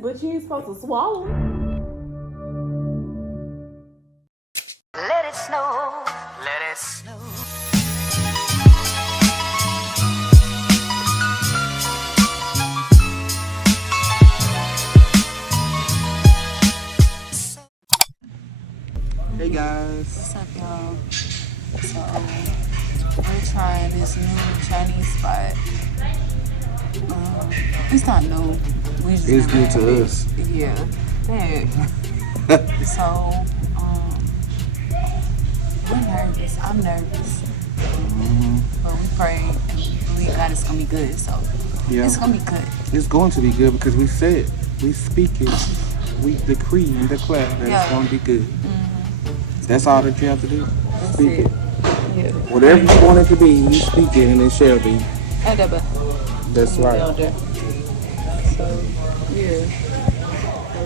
but you ain't supposed to swallow it. Let it snow. Let it snow. Hey guys. What's up, y'all? So, we're trying this new Chinese spot. It's not new. We just It's never good to had it. us. Yeah, that. So, we're nervous. I'm nervous. But we pray and believe God it's gonna be good. So, Yeah. it's gonna be good. It's going to be good because we said, we speak it, we decree and declare that it's going to be good. That's all that you have to do. Speak it. Yeah. Whatever you want it to be, you speak it and it shall be. That's I'm an right. elder. So, yeah.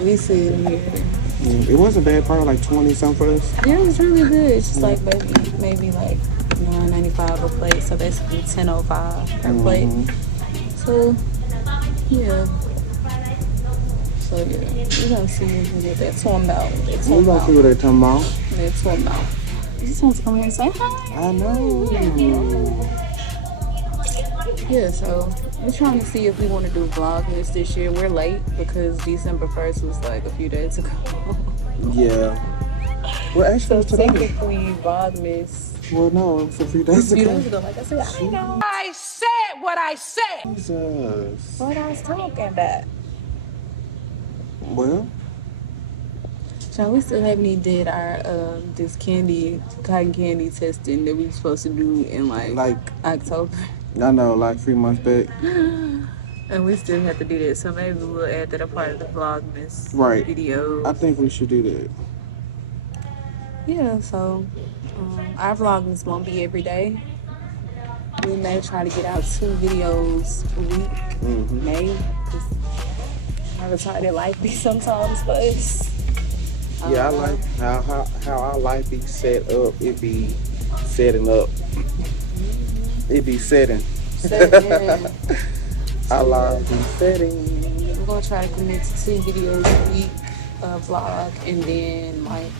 We sitting here. It wasn't bad, probably like 20 something for us. Yeah, it was really good. It's just like maybe like $9.95 a plate, so basically $10.05 per plate. So yeah. So yeah, we're gonna see if we get that torn out. We're going to see what they're talking about. That torn out. You just want to come here and say hi. I know. Yeah, so we're trying to see if we want to do Vlogmas this year. We're late because December 1st was like a few days ago. Yeah. Well, actually, So today. technically Vlogmas. Well, no, it was a few days A few ago. days ago, like I said, I know I said what I said. Jesus. what I was talking about. Well, So we still haven't even did our this cotton candy testing that we were supposed to do in like October. I know, like 3 months back. And we still have to do that. So maybe we'll add that a part of the Vlogmas video. I think we should do that. Yeah, so our Vlogmas won't be every day. We may try to get out 2 videos a week. Maybe. How retarded life be sometimes for us. Yeah, I like how our life be set up. It be setting up. It be setting. Our life be setting. We're gonna try to commit to 2 videos a week, a vlog, and then like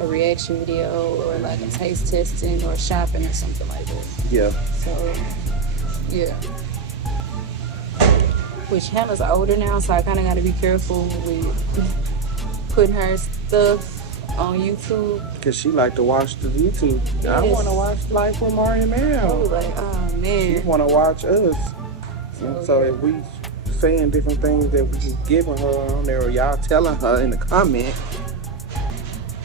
a reaction video or like a taste testing or shopping or something like that. Yeah. So yeah. Which Hannah's older now, so I kind of got to be careful with putting her stuff on YouTube. Because she like to watch the YouTube. Yes. I want to watch Life with Mari and I was Mel. like, oh She man. want to watch us. And so if we saying different things that we giving her on there, or y'all telling her in the comment,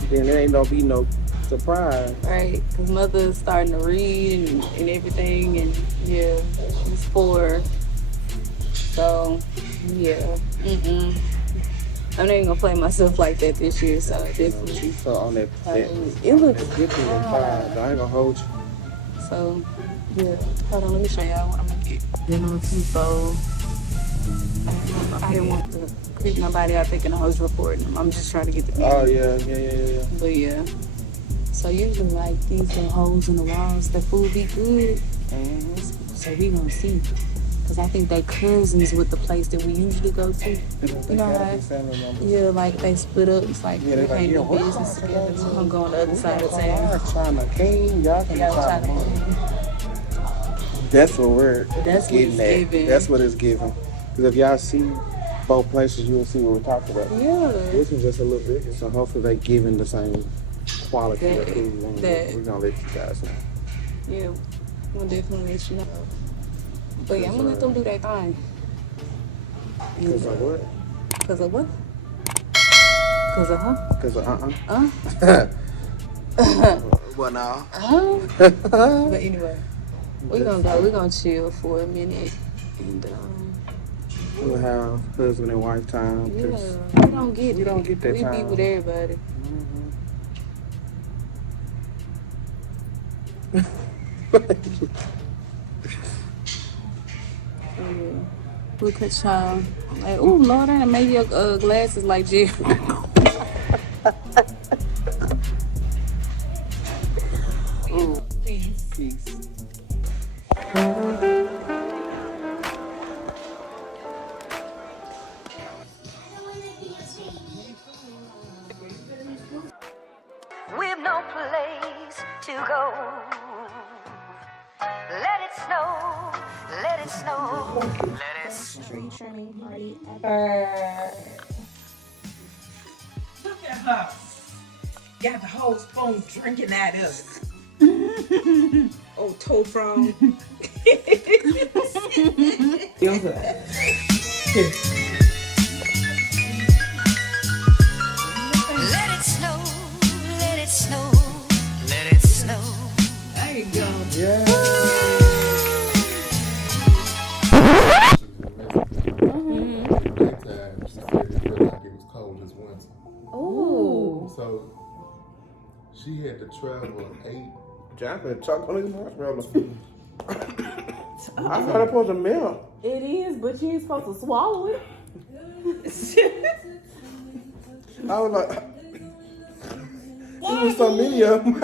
then there ain't gonna be no surprise. Right, because mother's starting to read and everything, and yeah, she's 4. So, yeah. I'm not even gonna play myself like that this year, so definitely. She's so on that. It looks Get to the vibe. I ain't gonna hold you. so, yeah. Hold on, let me show y'all what I'm gonna get. Dinner with people. I didn't want to creep nobody out thinking I was recording them. I'm just trying to get the Oh, yeah. But yeah. So usually like these little holes in the walls, the food be good. So we gonna see. Cause I think they cousins with the place that we usually go to. You know how? Yeah, like they split up. It's like we can't do business together. So I'm going to the other side of town. China King, y'all can Y'all China. That's what we're That's what getting it's at. giving. That's what it's giving. Because if y'all see both places, you'll see what we're talking about. Yeah. This is just a little bigger, so hopefully they giving the same quality of food. We're gonna let you guys know. Yeah, we'll definitely let you know. But yeah, I'm gonna let them do their thing. Because of what? Cause of what? Cause of huh? Because of Well, no. But anyway, we're gonna chill for a minute and We'll have husband and wife time. yeah, 'cause we don't get that we time. be with everybody. Yeah. Look at y'all. Like, oh Lord, I made your glasses like Jerry. Peace. go. Let it snow, let it snow, let it snow. Tree trimming party. Look at her. Got the whole spoon drinking out of it. Oh, toe frog. Let it snow, let it snow, let it snow. There you go. Yeah. Daytime, she said it felt like it was cold this winter. Ooh. So she had to travel 8. Jonathan choke on his marshmallow. I thought it was supposed to melt. It is, but you ain't supposed to swallow it. I was like, there was so many of them.